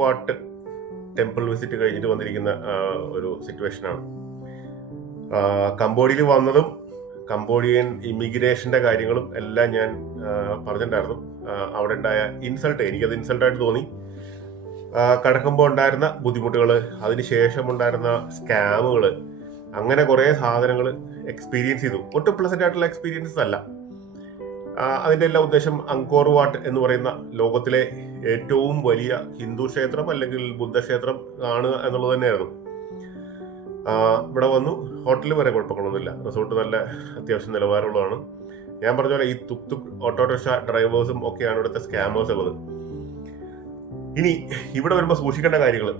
What temple visit കഴിഞ്ഞിട്ട് വന്നിരിക്കുന്ന ഒരു സിറ്റുവേഷനാണ്. കംബോഡിയയിൽ വന്നതും കംബോഡിയൻ ഇമിഗ്രേഷന്റെ കാര്യങ്ങളും എല്ലാം ഞാൻ പറഞ്ഞിട്ടുണ്ടായിരുന്നു. അവിടെ ഉണ്ടായ ഇൻസൾട്ട്, എനിക്കത് ഇൻസൾട്ടായിട്ട് തോന്നി. കടക്കുമ്പോൾ ഉണ്ടായിരുന്ന ബുദ്ധിമുട്ടുകൾ, അതിനുശേഷം ഉണ്ടായിരുന്ന സ്കാമുകൾ, അങ്ങനെ കുറേ സാധനങ്ങൾ എക്സ്പീരിയൻസ് ചെയ്തു. ഒട്ടും പ്ലസന്റ് ആയിട്ടുള്ള എക്സ്പീരിയൻസസ് അല്ല. അതിൻ്റെ എല്ലാ ഉദ്ദേശം അങ്കോർ വാട്ട് എന്ന് പറയുന്ന ലോകത്തിലെ ഏറ്റവും വലിയ ഹിന്ദു ക്ഷേത്രം അല്ലെങ്കിൽ ബുദ്ധക്ഷേത്രം കാണുക എന്നുള്ളത് തന്നെയായിരുന്നു. ഇവിടെ വന്നു, ഹോട്ടലിൽ വരെ കുഴപ്പങ്ങളൊന്നുമില്ല, റിസോർട്ട് നല്ല അത്യാവശ്യം നിലവാരമുള്ളതാണ്. ഞാൻ പറഞ്ഞ പോലെ ഈ തുക് ഓട്ടോറിക്ഷ ഡ്രൈവേഴ്സും ഒക്കെയാണ് ഇവിടുത്തെ സ്കാമേഴ്സ് ഉള്ളത്. ഇനി ഇവിടെ വരുമ്പോൾ സൂക്ഷിക്കേണ്ട കാര്യങ്ങൾ,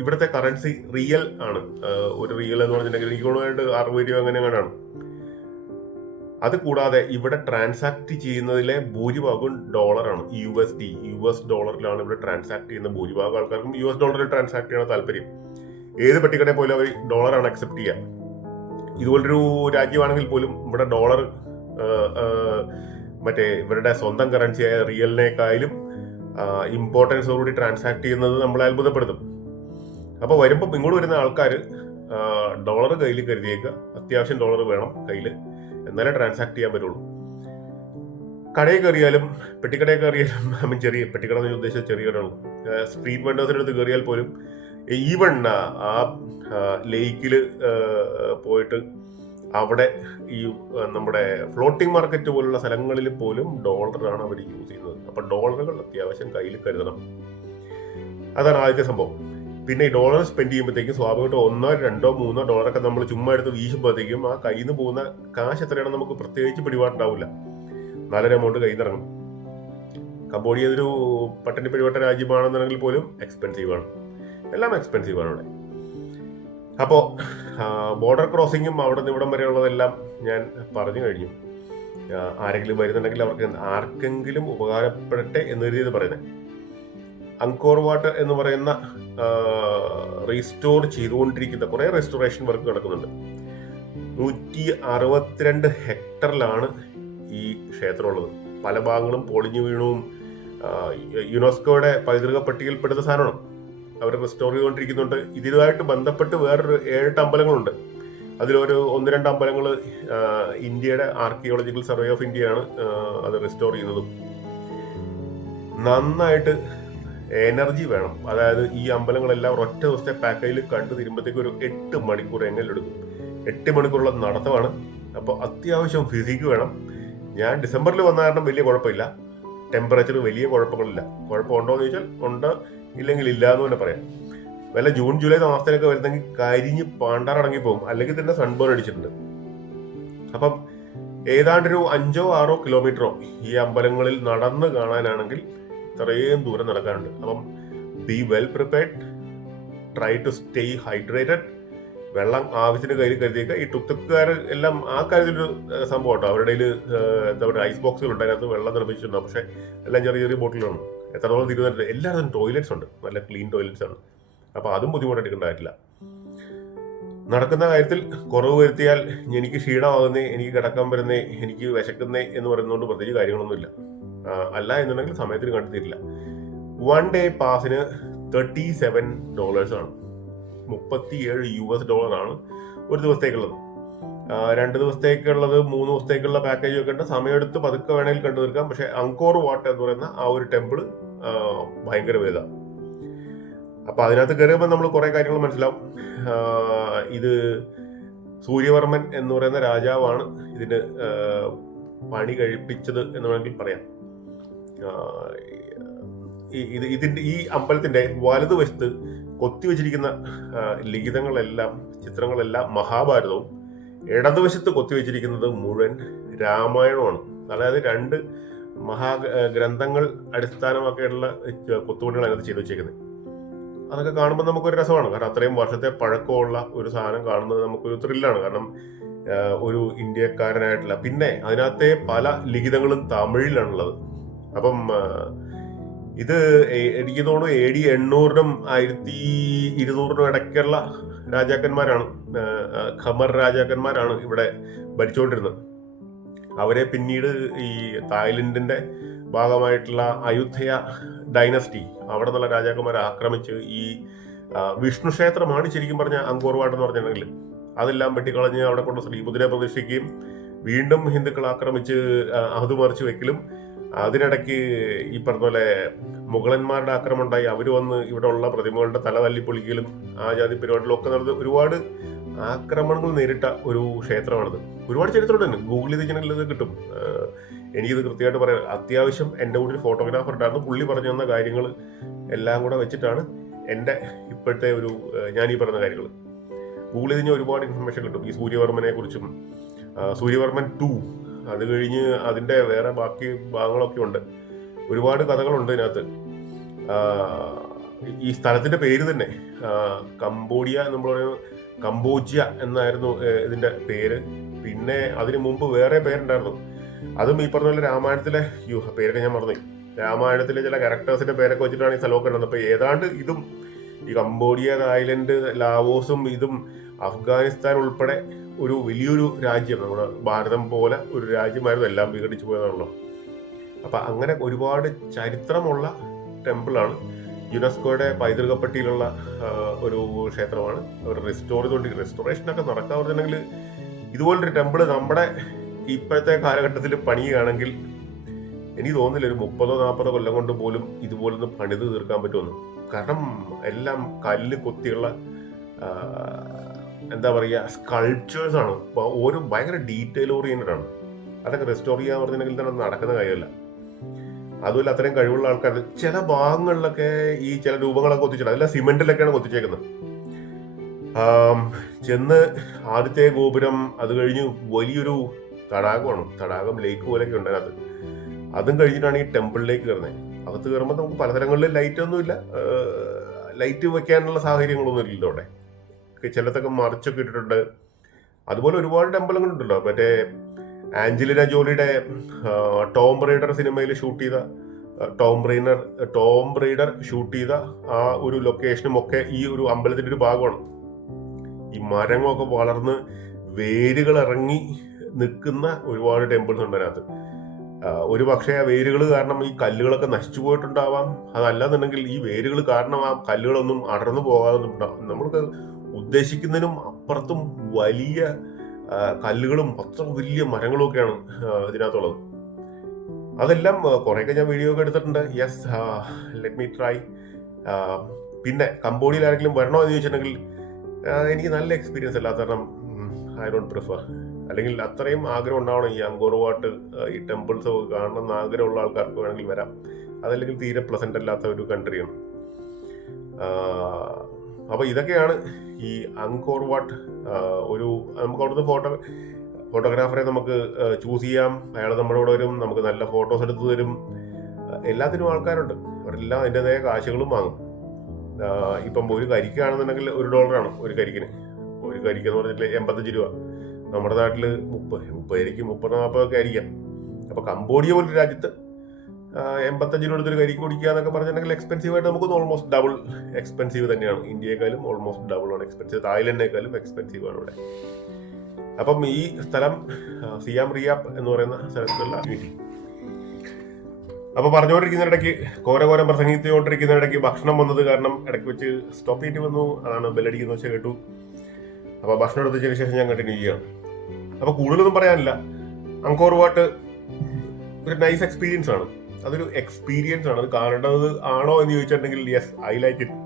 ഇവിടുത്തെ കറൻസി റിയൽ ആണ്. ഒരു റിയൽ എന്ന് പറഞ്ഞിട്ടുണ്ടെങ്കിൽ എനിക്ക് തോന്നുന്നത് 60 രൂപ അങ്ങനെയാണ്. അത് കൂടാതെ ഇവിടെ ട്രാൻസാക്ട് ചെയ്യുന്നതിലെ ഭൂരിഭാഗം ഡോളറാണ്. US ഡോളറിലാണ് ഇവിടെ ട്രാൻസാക്ട് ചെയ്യുന്ന ഭൂരിഭാഗം ആൾക്കാർക്കും US ഡോളറിൽ ട്രാൻസാക്ട് ചെയ്യാൻ താല്പര്യം. ഏത് പെട്ടിക്കടയിൽ പോലും അവർ ഡോളറാണ് അക്സെപ്റ്റ് ചെയ്യുക. ഇതുപോലൊരു രാജ്യമാണെങ്കിൽ പോലും ഇവിടെ ഡോളർ മറ്റേ ഇവരുടെ സ്വന്തം കറൻസിയായ റിയലിനേക്കാളും ഇമ്പോർട്ടൻസോടുകൂടി ട്രാൻസാക്ട് ചെയ്യുന്നത് നമ്മളെ അത്ഭുതപ്പെടുത്തും. അപ്പോൾ വരുമ്പോൾ ഇങ്ങോട്ട് വരുന്ന ആൾക്കാർ ഡോളർ കയ്യിൽ കരുതിയേക്കുക. അത്യാവശ്യം ഡോളർ വേണം കയ്യിൽ, എന്നാലേ ട്രാൻസാക്ട് ചെയ്യാൻ പറ്റുള്ളൂ. കടയിൽ കയറിയാലും പെട്ടിക്കടയിൽ കയറിയാലും, ചെറിയ പെട്ടിക്കട എന്ന് ഉദ്ദേശിച്ച ചെറിയ കടകളും സ്ട്രീറ്റ് വെൻഡേഴ്സിൻ്റെ അടുത്ത് കയറിയാൽ പോലും, ഈവൺ ആ ലേക്കിൽ പോയിട്ട് അവിടെ ഈ നമ്മുടെ ഫ്ലോട്ടിംഗ് മാർക്കറ്റ് പോലുള്ള സ്ഥലങ്ങളിൽ പോലും ഡോളറാണ് അവർ യൂസ് ചെയ്യുന്നത്. അപ്പം ഡോളറുകൾ അത്യാവശ്യം കയ്യിൽ കരുതണം. അതാണ് ആദ്യത്തെ സംഭവം. പിന്നെ ഈ ഡോളർ സ്പെൻഡ് ചെയ്യുമ്പോഴത്തേക്കും സ്വാഭാവികമായിട്ട് $1, $2, $3 നമ്മൾ ചുമ്മാ എടുത്ത് വീശുമ്പോഴത്തേക്കും ആ കയ്യിൽ നിന്ന് പോകുന്ന കാശ് എത്രയാണെന്ന് നമുക്ക് പ്രത്യേകിച്ച് പിടിപാടുണ്ടാവില്ല. നല്ലൊരു എമൗണ്ട് കയ്യിൽ നിന്ന് ഇറങ്ങും. കംബോഡിയ ഒരു പട്ടിണി പിടിപെട്ട രാജ്യമാണെന്നുണ്ടെങ്കിൽ പോലും എക്സ്പെൻസീവാണ്, എല്ലാം എക്സ്പെൻസീവാണ് ഇവിടെ. അപ്പോൾ ബോർഡർ ക്രോസിങ്ങും അവിടെ നിന്ന് ഇവിടം വരെയുള്ളതെല്ലാം ഞാൻ പറഞ്ഞു കഴിഞ്ഞു. ആരെങ്കിലും വരുന്നുണ്ടെങ്കിൽ അവർക്ക് ആർക്കെങ്കിലും ഉപകാരപ്പെടട്ടെ എന്ന രീതിയിൽ പറയുന്നത്. അങ്കോർ വാട്ട് എന്ന് പറയുന്ന റീസ്റ്റോർ ചെയ്തുകൊണ്ടിരിക്കുന്ന കുറേ റെസ്റ്റോറേഷൻ വർക്ക് നടക്കുന്നുണ്ട്. 162 ഹെക്ടറിലാണ് ഈ ക്ഷേത്രമുള്ളത്. പല ഭാഗങ്ങളും പൊളിഞ്ഞു വീണും യുനെസ്കോയുടെ പൈതൃക പട്ടികയിൽപ്പെടുന്ന സാധനമാണ്. അവർ റെസ്റ്റോർ ചെയ്തുകൊണ്ടിരിക്കുന്നുണ്ട്. ഇതിനുമായിട്ട് ബന്ധപ്പെട്ട് വേറൊരു 7-8 അമ്പലങ്ങളുണ്ട്. അതിലൊരു 1-2 അമ്പലങ്ങൾ ഇന്ത്യയുടെ ആർക്കിയോളജിക്കൽ സർവേ ഓഫ് ഇന്ത്യയാണ് അത് റെസ്റ്റോർ ചെയ്യുന്നതും. നന്നായിട്ട് എനർജി വേണം. അതായത് ഈ അമ്പലങ്ങളെല്ലാം ഒറ്റ ദിവസത്തെ പാക്കേജിൽ കണ്ടു തീരുമ്പോഴത്തേക്ക് ഒരു 8 മണിക്കൂർ എങ്ങനെ എടുക്കും. 8 മണിക്കൂറുള്ള നടത്തമാണ്. അപ്പോൾ അത്യാവശ്യം ഫിസിക്ക് വേണം. ഞാൻ ഡിസംബറിൽ വന്ന കാരണം വലിയ കുഴപ്പമില്ല. ടെമ്പറേച്ചർ വലിയ കുഴപ്പങ്ങളില്ല. കുഴപ്പമുണ്ടോ എന്ന് ചോദിച്ചാൽ ഉണ്ട്, ഇല്ലെങ്കിൽ ഇല്ല എന്ന് തന്നെ പറയാം. വല്ല ജൂൺ ജൂലൈ മാസത്തിലൊക്കെ വരുന്നെങ്കിൽ കരിഞ്ഞ് പാണ്ടാറടങ്ങി പോകും, അല്ലെങ്കിൽ തന്നെ സൺബേൺ അടിച്ചിട്ടുണ്ട്. അപ്പം ഏതാണ്ടൊരു 5-6 കിലോമീറ്ററോ ഈ അമ്പലങ്ങളിൽ നടന്ന് കാണാനാണെങ്കിൽ ഇത്രയും ദൂരം നടക്കാനുണ്ട്. അപ്പം be well prepared, try to stay hydrated. വെള്ളം ആവശ്യത്തിന് കയ്യിൽ കരുതിയേക്കുക. ഈ ടുക്തുക്കാർ എല്ലാം ആ കാര്യത്തിലൊരു സംഭവം കേട്ടോ. അവരുടെ എന്താ പറയുക, ഐസ് ബോക്സുകളുണ്ട്, അതിനകത്ത് വെള്ളം നിർമ്മിച്ചിട്ടുണ്ടാവും. പക്ഷെ എല്ലാം ചെറിയ ചെറിയ ബോട്ടിലാണ്. എത്രത്തോളം തിരുവനന്തപുരത്ത് എല്ലായിടത്തും ടോയ്ലറ്റ്സ് ഉണ്ട്, നല്ല ക്ലീൻ ടോയ്ലറ്റ്സ് ആണ്. അപ്പോൾ അതും ബുദ്ധിമുട്ടായിട്ടുണ്ടായിട്ടില്ല. നടക്കുന്ന കാര്യത്തിൽ കുറവ് വരുത്തിയാൽ എനിക്ക് ക്ഷീണമാകുന്നേ, എനിക്ക് കിടക്കാൻ വരുന്നേ, എനിക്ക് വിശക്കുന്നേ എന്ന് പറയുന്നതുകൊണ്ട് പ്രത്യേകിച്ച് കാര്യങ്ങളൊന്നുമില്ല. അല്ല എന്നുണ്ടെങ്കിൽ സമയത്തിന് കണ്ടെത്തിയിട്ടില്ല. 1 ഡേ പാസിന് $37 ആണ്. $37 ഒരു ദിവസത്തേക്കുള്ളത്. 2 ദിവസത്തേക്കുള്ളത്, 3 ദിവസത്തേക്കുള്ള പാക്കേജ് ഒക്കെ ഉണ്ട്. സമയമെടുത്ത് പതുക്കെ വേണമെങ്കിൽ കണ്ടു തീർക്കാം. പക്ഷെ അങ്കോർ വാട്ട് എന്ന് പറയുന്ന ആ ഒരു ടെമ്പിൾ ഭയങ്കര വലുതാണ്. അപ്പൊ അതിനകത്ത് കയറിയപ്പോൾ നമ്മൾ കുറെ കാര്യങ്ങൾ മനസ്സിലാവും. ഇത് സൂര്യവർമ്മൻ എന്ന് പറയുന്ന രാജാവാണ് ഇതിന് പണി കഴിപ്പിച്ചത് എന്ന് വേണമെങ്കിൽ പറയാം. ഇതിന്റെ ഈ അമ്പലത്തിന്റെ വലതുവശത്ത് കൊത്തിവെച്ചിരിക്കുന്ന ലിഖിതങ്ങളെല്ലാം, ചിത്രങ്ങളെല്ലാം മഹാഭാരതവും, ഇടതുവശത്ത് കൊത്തിവെച്ചിരിക്കുന്നത് മുഴുവൻ രാമായണമാണ്. അതായത് 2 മഹാഗ്രന്ഥങ്ങൾ അടിസ്ഥാനമാക്കിയുള്ള കൊത്തുപണികൾ അതിനകത്ത് ചെയ്തു വെച്ചേക്കുന്നത്. അതൊക്കെ കാണുമ്പോൾ നമുക്കൊരു രസമാണ്. കാരണം അത്രയും വർഷത്തെ പഴക്കമുള്ള ഒരു സാധനം കാണുന്നത് നമുക്കൊരു ത്രില്ലാണ്. കാരണം ഒരു ഇന്ത്യക്കാരനായിട്ടില്ല. പിന്നെ അതിനകത്തെ പല ലിഖിതങ്ങളും തമിഴിലാണുള്ളത്. അപ്പം ഇത് എനിക്ക് തോന്നുന്നു AD 800-നും 1200-നും ഇടയ്ക്കുള്ള രാജാക്കന്മാരാണ്, ഖമർ രാജാക്കന്മാരാണ് ഇവിടെ ഭരിച്ചുകൊണ്ടിരുന്നത്. അവരെ പിന്നീട് ഈ തായ്ലൻഡിന്റെ ഭാഗമായിട്ടുള്ള അയോധ്യ ഡൈനസ്റ്റി, അവിടെ നിന്നുള്ള രാജാക്കന്മാരെ ആക്രമിച്ച് ഈ വിഷ്ണു ക്ഷേത്രമാണ് ശരിക്കും പറഞ്ഞ അങ്കോർ വാട്ട് എന്ന് പറഞ്ഞിട്ടുണ്ടെങ്കിൽ അതെല്ലാം വെട്ടിക്കളഞ്ഞ് അവിടെ കൊണ്ട് ശ്രീബുദ്ധനെ പ്രതിഷ്ഠിക്കുകയും വീണ്ടും ഹിന്ദുക്കൾ ആക്രമിച്ച് അത് മറിച്ച് വെക്കലും, അതിനിടയ്ക്ക് ഈ പറഞ്ഞ പോലെ മുഗളന്മാരുടെ ആക്രമണം ഉണ്ടായി, അവർ വന്ന് ഇവിടെ ഉള്ള പ്രതിമകളുടെ തല തല്ലിപ്പൊളിക്കലും ആ ജാതി പരിപാടികളൊക്കെ നടന്ന് ഒരുപാട് ആക്രമണങ്ങൾ നേരിട്ട ഒരു ക്ഷേത്രമാണിത്. ഒരുപാട് ചരിത്രമുണ്ട്, ഗൂഗിൾ ചെയ്ത് കഴിഞ്ഞാൽ ഇത് കിട്ടും. എനിക്കിത് കൃത്യമായിട്ട് പറയാം. അത്യാവശ്യം എൻ്റെ കൂടെ ഒരു ഫോട്ടോഗ്രാഫർ ഉണ്ടായിരുന്നു, പുള്ളി പറഞ്ഞു തന്ന കാര്യങ്ങൾ എല്ലാം കൂടെ വെച്ചിട്ടാണ് എൻ്റെ ഇപ്പോഴത്തെ ഒരു ഞാൻ ഈ പറഞ്ഞ കാര്യങ്ങൾ ഗൂഗിൾ ചെയ്ത് കഴിഞ്ഞാൽ ഒരുപാട് ഇൻഫർമേഷൻ കിട്ടും. ഈ സൂര്യവർമ്മനെ കുറിച്ചും സൂര്യവർമ്മൻ 2, അത് കഴിഞ്ഞ് അതിൻ്റെ വേറെ ബാക്കി ഭാഗങ്ങളൊക്കെ ഉണ്ട്. ഒരുപാട് കഥകളുണ്ട് ഇതിനകത്ത്. ഈ സ്ഥലത്തിൻ്റെ പേര് തന്നെ കംബോഡിയ, നമ്മൾ പറയുന്നത് കംബോജ്യ എന്നായിരുന്നു ഇതിൻ്റെ പേര്. പിന്നെ അതിന് മുമ്പ് വേറെ പേരുണ്ടായിരുന്നു, അതും ഈ പറഞ്ഞ പോലെ രാമായണത്തിലെ പേരൊക്കെ ഞാൻ മറന്നു. രാമായണത്തിലെ ചില ക്യാരക്ടേഴ്സിന്റെ പേരൊക്കെ വെച്ചിട്ടാണ് ഈ സ്ഥലമൊക്കെ ഉള്ളത്. അപ്പൊ ഏതാണ്ട് ഇതും ഈ കംബോഡിയ, തായ്ലൻഡ്, ലാവോസും ഇതും അഫ്ഗാനിസ്ഥാൻ ഉൾപ്പെടെ ഒരു വലിയൊരു രാജ്യം, നമ്മുടെ ഭാരതം പോലെ ഒരു രാജ്യമായിരുന്നു, എല്ലാം വിഘടിച്ചു പോയതാണല്ലോ. അപ്പൊ അങ്ങനെ ഒരുപാട് ചരിത്രമുള്ള ടെമ്പിളാണ്. യുനെസ്കോയുടെ പൈതൃക പട്ടികയിലുള്ള ഒരു ക്ഷേത്രമാണ്. അവർ റെസ്റ്റോറേഷനൊക്കെ നടക്കാൻ പറഞ്ഞിട്ടുണ്ടെങ്കിൽ ഇതുപോലൊരു ടെമ്പിള് നമ്മുടെ ഇപ്പോഴത്തെ കാലഘട്ടത്തിൽ പണിയുകയാണെങ്കിൽ എനിക്ക് തോന്നുന്നില്ല ഒരു 30-40 കൊല്ലം കൊണ്ട് പോലും ഇതുപോലൊന്ന് പണിത് തീർക്കാൻ പറ്റുമെന്ന്. കാരണം എല്ലാം കല്ല് കൊത്തിയുള്ള എന്താ പറയുക സ്കൾപ്ചേഴ്സ് ആണ്. ഓരോ ഭയങ്കര ഡീറ്റെയിൽ ഓറിയന്റഡ് ആണ്. അതൊക്കെ റെസ്റ്റോർ ചെയ്യാന്ന് പറഞ്ഞിട്ടുണ്ടെങ്കിൽ തന്നെ നടക്കുന്ന കാര്യമല്ല. അതുമല്ല അത്രയും കഴിവുള്ള ആൾക്കാർ ചില ഭാഗങ്ങളിലൊക്കെ ഈ ചില രൂപങ്ങളൊക്കെ കൊത്തിച്ചിട്ട് അതെല്ലാം സിമെന്റിലൊക്കെയാണ് കൊത്തിച്ചേക്കുന്നത്. ചെന്ന് ആദ്യത്തെ ഗോപുരം, അത് കഴിഞ്ഞ് വലിയൊരു തടാകമാണ്, തടാകം ലേക്ക് പോലെയൊക്കെ ഉണ്ട് അതിനകത്ത്. അതും കഴിഞ്ഞിട്ടാണ് ഈ ടെമ്പിളിലേക്ക് കയറുന്നത്. അകത്ത് കയറുമ്പോൾ നമുക്ക് പലതരങ്ങളിൽ ലൈറ്റ് ഒന്നുമില്ല, ലൈറ്റ് വെക്കാനുള്ള സാഹചര്യങ്ങളൊന്നും ഇല്ലല്ലോ അവിടെ. ചിലതൊക്കെ മറിച്ചൊക്കെ ഇട്ടിട്ടുണ്ട്. അതുപോലെ ഒരുപാട് ടെമ്പിളുകളുണ്ടല്ലോ. മറ്റേ ആഞ്ചലിന ജോളിയുടെ ടോം റൈഡർ സിനിമയിൽ ഷൂട്ട് ചെയ്ത ടോം റൈഡർ ഷൂട്ട് ചെയ്ത ആ ഒരു ലൊക്കേഷനും ഒക്കെ ഈ ഒരു അമ്പലത്തിന്റെ ഒരു ഭാഗമാണ്. ഈ മരങ്ങളൊക്കെ വളർന്ന് വേരുകൾ ഇറങ്ങി നിൽക്കുന്ന ഒരുപാട് ടെമ്പിൾസ് ഉണ്ട് അതിനകത്ത്. ഒരു പക്ഷേ ആ വേരുകൾ കാരണം ഈ കല്ലുകളൊക്കെ നശിച്ചു പോയിട്ടുണ്ടാവാം. അതല്ലാന്നുണ്ടെങ്കിൽ ഈ വേരുകൾ കാരണം ആ കല്ലുകളൊന്നും അടർന്നു പോകാതെ ഉണ്ടാവും. നമ്മൾക്ക് ഉദ്ദേശിക്കുന്നതിനും അപ്പുറത്തും വലിയ കല്ലുകളും അത്ര വലിയ മരങ്ങളും ഒക്കെയാണ് ഇതിനകത്തുള്ളത്. അതെല്ലാം കുറേയൊക്കെ ഞാൻ വീഡിയോ ഒക്കെ എടുത്തിട്ടുണ്ട്. Yes, let me try. പിന്നെ കംബോഡിയയിൽ ആരെങ്കിലും വരണോ എന്ന് ചോദിച്ചിട്ടുണ്ടെങ്കിൽ എനിക്ക് നല്ല എക്സ്പീരിയൻസ് അല്ലാത്ത കാരണം ഐ ഡോണ്ട് പ്രിഫർ. അല്ലെങ്കിൽ അത്രയും ആഗ്രഹം ഉണ്ടാവണം ഈ അങ്കോർ വാട്ട്, ഈ ടെമ്പിൾസ് ഒക്കെ കാണണമെന്ന് ആഗ്രഹമുള്ള ആൾക്കാർക്ക് വേണമെങ്കിൽ വരാം. അതല്ലെങ്കിൽ തീരെ പ്ലസന്റ് അല്ലാത്ത ഒരു കൺട്രിയാണ്. അപ്പൊ ഇതൊക്കെയാണ് ഈ അങ്കോർ വാട്ട്. ഒരു നമുക്ക് അവിടുന്ന് ഫോട്ടോഗ്രാഫറെ നമുക്ക് ചൂസ് ചെയ്യാം. അയാൾ നമ്മുടെ കൂടെ വരും, നമുക്ക് നല്ല ഫോട്ടോസ് എടുത്ത് തരും. എല്ലാത്തിനും ആൾക്കാരുണ്ട്, അവരെല്ലാം അതിൻ്റെതായ കാശുകളും വാങ്ങും. ഇപ്പം ഒരു കരിക്കാണെന്നുണ്ടെങ്കിൽ $1 ഒരു കരിക്കിന്. ഒരു കരിക്കെന്ന് പറഞ്ഞിട്ട് 85 രൂപ. നമ്മുടെ നാട്ടിൽ 30-40 ഒക്കെ ആയിരിക്കാം. അപ്പൊ കംബോഡിയ പോലൊരു രാജ്യത്ത് 85 രൂപ എടുത്തൊരു കരിക്ക് കുടിക്കുക എന്നൊക്കെ പറഞ്ഞിട്ടുണ്ടെങ്കിൽ എക്സ്പെൻസീവ് ആയിട്ട് നമുക്ക് ഓൾമോസ്റ്റ് ഡബിൾ എക്സ്പെൻസീവ് തന്നെയാണ്. ഇന്ത്യയെക്കാളും ഓൾമോസ്റ്റ് ഡബിൾ ആണ് എക്സ്പെൻസീവ്. തായ്ലൻഡിനേക്കാളും എക്സ്പെൻസീവ് ആണ് ഇവിടെ. അപ്പം ഈ സ്ഥലം സിയാം റിയാപ്പ് എന്ന് പറയുന്ന സ്ഥലത്തുള്ള മീറ്റിംഗ്. അപ്പൊ പറഞ്ഞുകൊണ്ടിരിക്കുന്നിടയ്ക്ക് കോരം പ്രസംഗിച്ചുകൊണ്ടിരിക്കുന്നിടയ്ക്ക് ഭക്ഷണം വന്നത് കാരണം ഇടയ്ക്ക് വെച്ച് സ്റ്റോപ്പ് ചെയ്തിട്ട് വന്നു. അതാണ് ബെല്ലടിക്കുന്ന വെച്ചാൽ കേട്ടു. അപ്പൊ ഭക്ഷണം എടുത്തതിന് ശേഷം ഞാൻ കണ്ടിന്യൂ ചെയ്യുകയാണ്. അപ്പൊ കൂടുതലൊന്നും പറയാനില്ല. അങ്കോർ വാട്ട് ഒരു നൈസ് എക്സ്പീരിയൻസ് ആണ്. അതൊരു എക്സ്പീരിയൻസ് ആണ്. അത് കാണേണ്ടത് ആണോ എന്ന് ചോദിച്ചിട്ടുണ്ടെങ്കിൽ യെസ്, ഐ ലൈക്ക് ഇറ്റ്.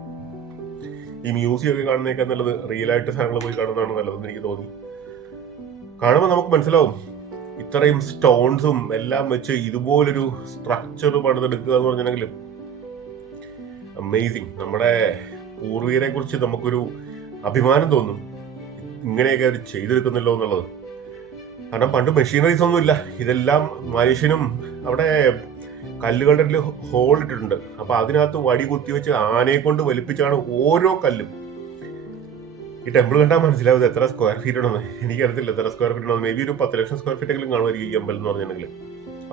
ഈ മ്യൂസിയം ഒക്കെ കാണുന്നതൊക്കെ നല്ലത് റിയലായിട്ട് സാധനങ്ങൾ പോയി കാണുന്നതാണ് നല്ലതെന്ന് എനിക്ക് തോന്നി. കാണുമ്പോൾ നമുക്ക് മനസ്സിലാവും ഇത്രയും സ്റ്റോൺസും എല്ലാം വെച്ച് ഇതുപോലൊരു സ്ട്രക്ചർ പണിതെടുക്കുക എന്ന് പറഞ്ഞിട്ടുണ്ടെങ്കിൽ അമേസിങ്. നമ്മുടെ പൂർവികരെ കുറിച്ച് നമുക്കൊരു അഭിമാനം തോന്നും, ഇങ്ങനെയൊക്കെ അവർ ചെയ്തെടുക്കുന്നല്ലോ എന്നുള്ളത്. കാരണം പണ്ട് മെഷീനറീസ് ഒന്നുമില്ല, ഇതെല്ലാം മനുഷ്യനും. അവിടെ കല്ലുകളുടെ ഇടയിൽ ഹോൾ ഇട്ടിട്ടുണ്ട്. അപ്പൊ അതിനകത്ത് വടി കുത്തിവെച്ച് ആനയെ കൊണ്ട് വലിപ്പിച്ചാണ് ഓരോ കല്ലും. ഈ ടെമ്പിൾ കണ്ടാൽ മനസ്സിലാവും എത്ര സ്ക്വയർ ഫീറ്റ് ഉണ്ടെന്ന്. എനിക്കറിയത്തില്ല എത്ര സ്ക്വയർ ഫീറ്റ് ഉണ്ടെന്ന്. മേ ബി ഒരു 10 ലക്ഷം സ്ക്വയർ ഫീറ്റ് എങ്കിലും കാണുമായിരിക്കും ഈ അമ്പലം എന്ന് പറഞ്ഞിട്ടുണ്ടെങ്കിൽ.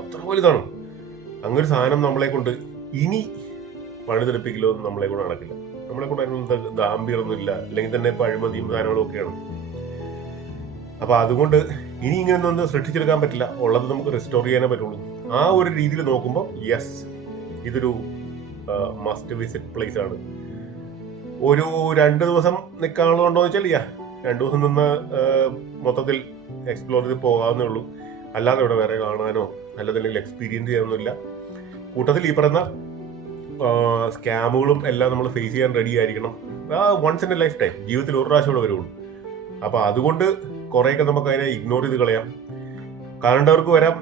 അത്ര വലുതാണ്. അങ്ങനെ ഒരു സാധനം നമ്മളെ കൊണ്ട് ഇനി പണിതെടുപ്പിക്കലോ ഒന്നും നമ്മളെ കൊണ്ട് നടക്കില്ല. നമ്മളെ കൊണ്ട് അതിനൊന്നും ദാമ്പീറൊന്നും ഇല്ല, അല്ലെങ്കിൽ തന്നെ ഇപ്പൊ അഴിമതിയും സാധനങ്ങളും ഒക്കെയാണ്. അപ്പൊ അതുകൊണ്ട് ഇനി ഇങ്ങനെയൊന്നും സൃഷ്ടിച്ചെടുക്കാൻ പറ്റില്ല. ഉള്ളത് നമുക്ക് റെസ്റ്റോർ ചെയ്യാനേ പറ്റുള്ളൂ. ആ ഒരു രീതിയിൽ നോക്കുമ്പോൾ യെസ്, ഇതൊരു മസ്റ്റ് വിസിറ്റ് പ്ലേസ് ആണ്. ഒരു 2 ദിവസം നിൽക്കാനുള്ളതുണ്ടോ എന്ന് വെച്ചാൽ 2 ദിവസം നിന്ന് മൊത്തത്തിൽ എക്സ്പ്ലോർ ചെയ്ത് പോകാവുന്നേ ഉള്ളൂ. അല്ലാതെ ഇവിടെ വേറെ കാണാനോ അല്ലാതെന്തെങ്കിലും എക്സ്പീരിയൻസ് ചെയ്യാനൊന്നുമില്ല. കൂട്ടത്തിൽ ഈ പറയുന്ന സ്കാമുകളും എല്ലാം നമ്മൾ ഫേസ് ചെയ്യാൻ റെഡി ആയിരിക്കണം. Once in a lifetime, ജീവിതത്തിൽ ഒരു പ്രാവശ്യം ഇവിടെ വരുള്ളൂ. അപ്പോൾ അതുകൊണ്ട് കുറേയൊക്കെ നമുക്ക് അതിനെ ഇഗ്നോർ ചെയ്ത് കളയാം. കാണേണ്ടവർക്ക് വരാം.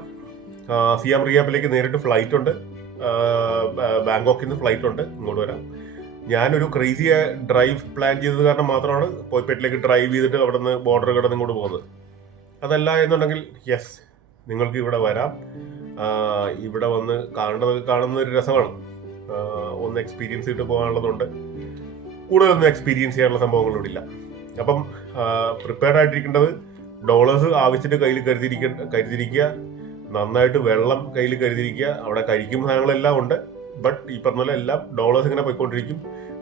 സിയാം റിയാപ്പിലേക്ക് നേരിട്ട് ഫ്ലൈറ്റ് ഉണ്ട്, ബാങ്കോക്കിൽ നിന്ന് ഫ്ലൈറ്റ് ഉണ്ട്, ഇങ്ങോട്ട് വരാം. ഞാനൊരു ക്രേസി ഡ്രൈവ് പ്ലാൻ ചെയ്തത് കാരണം മാത്രമാണ് പോയ്പേട്ടിലേക്ക് ഡ്രൈവ് ചെയ്തിട്ട് അവിടെ നിന്ന് ബോർഡർ കടന്ന് ഇങ്ങോട്ട് പോകുന്നത്. അതല്ല എന്നുണ്ടെങ്കിൽ യെസ്, നിങ്ങൾക്ക് ഇവിടെ വരാം. ഇവിടെ വന്ന് കാണുന്ന ഒരു രസമാണ്. ഒന്ന് എക്സ്പീരിയൻസ് ചെയ്തിട്ട് പോകാനുള്ളതുണ്ട്. കൂടുതലൊന്നും എക്സ്പീരിയൻസ് ചെയ്യാനുള്ള സംഭവങ്ങൾ ഇവിടെ ഇല്ല. അപ്പം പ്രിപ്പയർഡ് ആയിട്ടിരിക്കേണ്ടത് ഡോളേഴ്സ് ആവശ്യത്തിന് കയ്യിൽ കരുതിയിരിക്കുക. നന്നായിട്ട് വെള്ളം കയ്യിൽ കരുതിയിരിക്കുക. അവിടെ കഴിക്കുന്ന സാധനങ്ങളെല്ലാം ഉണ്ട്. ബട്ട് ഈ പറഞ്ഞ പോലെ എല്ലാം ഡോളേഴ്സ് ഇങ്ങനെ പോയിക്കൊണ്ടിരിക്കും.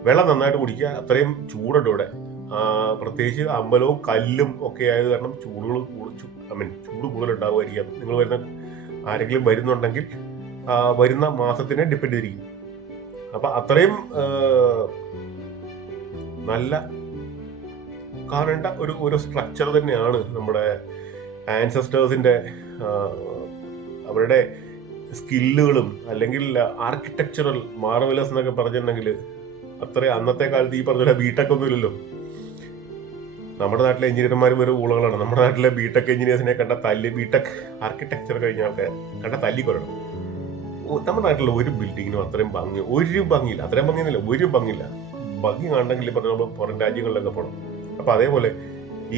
വെള്ളം നന്നായിട്ട് കുടിക്കുക. അത്രയും ചൂടുണ്ട് ഇവിടെ. പ്രത്യേകിച്ച് അമ്പലവും കല്ലും ഒക്കെ ആയത് കാരണം ചൂട് കൂടുതലുണ്ടാവുമായിരിക്കാം. നിങ്ങൾ ആരെങ്കിലും വരുന്നുണ്ടെങ്കിൽ വരുന്ന മാസത്തിനെ ഡിപ്പെൻഡ് ചെയ്തിരിക്കും. അപ്പം അത്രയും നല്ല കാണേണ്ട ഒരു സ്ട്രക്ചർ തന്നെയാണ് നമ്മുടെ ആൻസസ്റ്റേഴ്സിൻ്റെ അവരുടെ സ്കില്ലുകളും അല്ലെങ്കിൽ ആർക്കിടെക്ചറൽ മാർവലസ് എന്നൊക്കെ പറഞ്ഞിട്ടുണ്ടെങ്കിൽ അന്നത്തെ കാലത്ത് ഈ പറഞ്ഞ ബിടെക് ഒന്നും ഇല്ലല്ലോ. നമ്മുടെ നാട്ടിലെ എഞ്ചിനീയർമാർ വെറും ഊളകളാണ്. നമ്മുടെ നാട്ടിലെ ബിടെക് എഞ്ചിനീയേഴ്സിനെ ബിടെക് ആർക്കിടെക്ചർ കഴിഞ്ഞ ആൾക്കാർ തല്ലിക്കൊല്ലണം. നമ്മുടെ നാട്ടിലുള്ള ഒരു ബിൽഡിങ്ങിനും അത്രയും ഭംഗിയില്ല. അത്രയും ഭംഗിയൊന്നുമില്ല, ഒരു ഭംഗിയില്ല. ഭംഗി കാണണമെങ്കിൽ പറഞ്ഞ നമ്മൾ പുറം രാജ്യങ്ങളിലൊക്കെ പോകണം. അപ്പൊ അതേപോലെ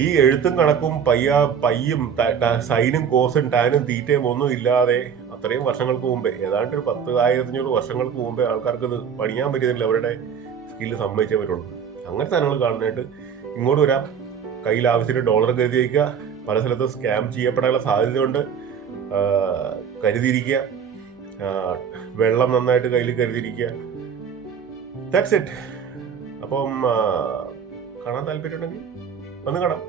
ഈ എഴുത്തും കണക്കും പയ്യും സൈനും കോസും ടാനും തീറ്റയും ഒന്നും ഇല്ലാതെ അത്രയും വർഷങ്ങൾക്ക് മുമ്പേ, ഏതാണ്ട് ഒരു 10,500 വർഷങ്ങൾക്ക് മുമ്പേ ആൾക്കാർക്ക് ഇത് പണിയാൻ പറ്റിയതില്ല. അവരുടെ സ്കില്ല് സമ്മതിച്ചേ പറ്റുള്ളൂ. അങ്ങനത്തെ സാധനങ്ങൾ കാണാനായിട്ട് ഇങ്ങോട്ട് വരാം. കയ്യിൽ ആവശ്യത്തിന് ഡോളർ കരുതി വയ്ക്കുക. പല സ്ഥലത്തും സ്കാം ചെയ്യപ്പെടാനുള്ള സാധ്യതയുണ്ട്, കരുതിയിരിക്കുക. വെള്ളം നന്നായിട്ട് കയ്യിൽ കരുതിയിരിക്കുക. That's it. അപ്പം കാണാൻ താല്പര്യമുണ്ടെങ്കിൽ വന്ന് കാണാം.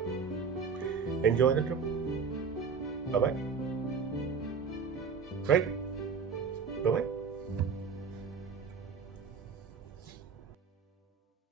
Enjoy the trip. Bye. Right. By.